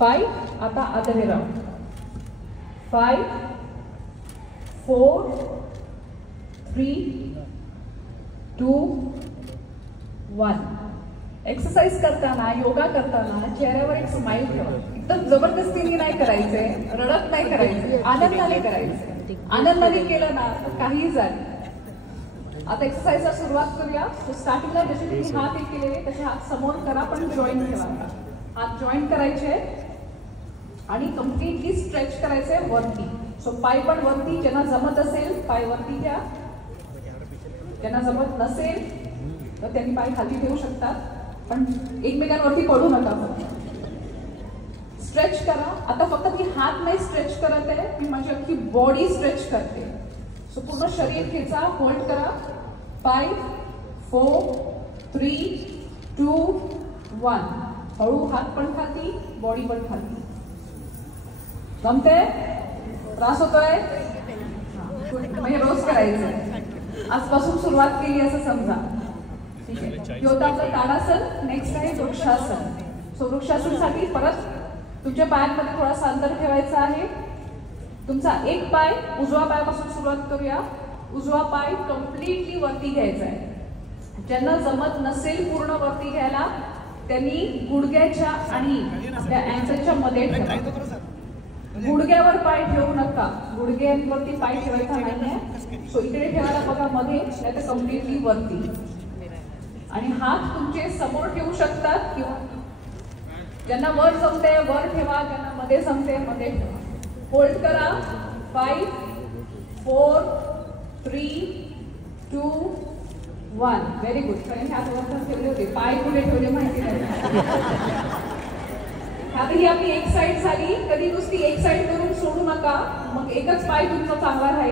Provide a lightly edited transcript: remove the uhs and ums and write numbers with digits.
5 आता आधे round 5 4 3 2 1 exercise करताना योगा करताना चेहऱ्यावर एक स्माइल ठेवा. एकदम जबरदस्तीने नाही करायचे, रडत नाही करायचे, आनंदाने करायचे. आनंदाने केलं ना तर काही झालं. आता एक्सरसाइजला सुरुवात करूया. स्टार्टिंगला जसे तुम्ही हात एक केलेले तसे हात समोर करा पण जॉईंट ठेवा. हात जॉईंट करायचे आणि कम्प्लिटली स्ट्रेच करायचे वरती. सो पाय पण वरती, ज्यांना जमत असेल पाय वरती घ्या, ज्यांना जमत नसेल तर त्यांनी पाय खाली ठेवू शकतात, पण एकमेकांवरती पडू नका. स्ट्रेच करा. आता फक्त मी हात नाही स्ट्रेच करत आहे, मी माझी अख्खी बॉडी स्ट्रेच करते. सो पूर्ण शरीर खेचा, होल्ड करा. 5 4 3 2 1 हळू. हात पण खाली, बॉडी पण खाली. जमते? त्रास होतोय? म्हणजे रोज करायचं. आजपासून सुरुवात केली असं समजा. ठीक आहे. हे होतं आपलं ताडासन. नेक्स्ट आहे वृक्षासन. सो वृक्षासनसाठी परत तुमच्या पायांमध्ये थोडासा अंतर ठेवायचा आहे. तुमचा एक पाय उजवा पायापासून सुरुवात करूया. उजवा पाय कम्प्लिटली वरती घ्यायचा आहे. ज्यांना जमत नसेल पूर्ण वरती घ्यायला त्यांनी गुडघ्याच्या आणि आपल्या अँकलच्या मध्ये ठेवा. गुडघ्यावर पाय ठेवू नका, गुडघ्यांवरती पाय ठेवायचा नाहीये. सो इकडे ठेवायला बघा मध्ये, नाही तर कम्प्लिटली वरती. आणि हात तुमचे समोर ठेवू शकतात किंवा ज्यांना वर जमते वर ठेवा, ज्यांना मध्ये जमते मध्ये ठेवा. होल्ड करा. 5 4 3 2 1 व्हेरी गुड. कारण हात वरती ठेवले होते, पाय पुढे ठेवले माहिती नाही. आता ही आपली एक साइड झाली. कधी नुसती एक साइड करून सोडू नका, मग एकच पाय तुमचा चांगला राहील.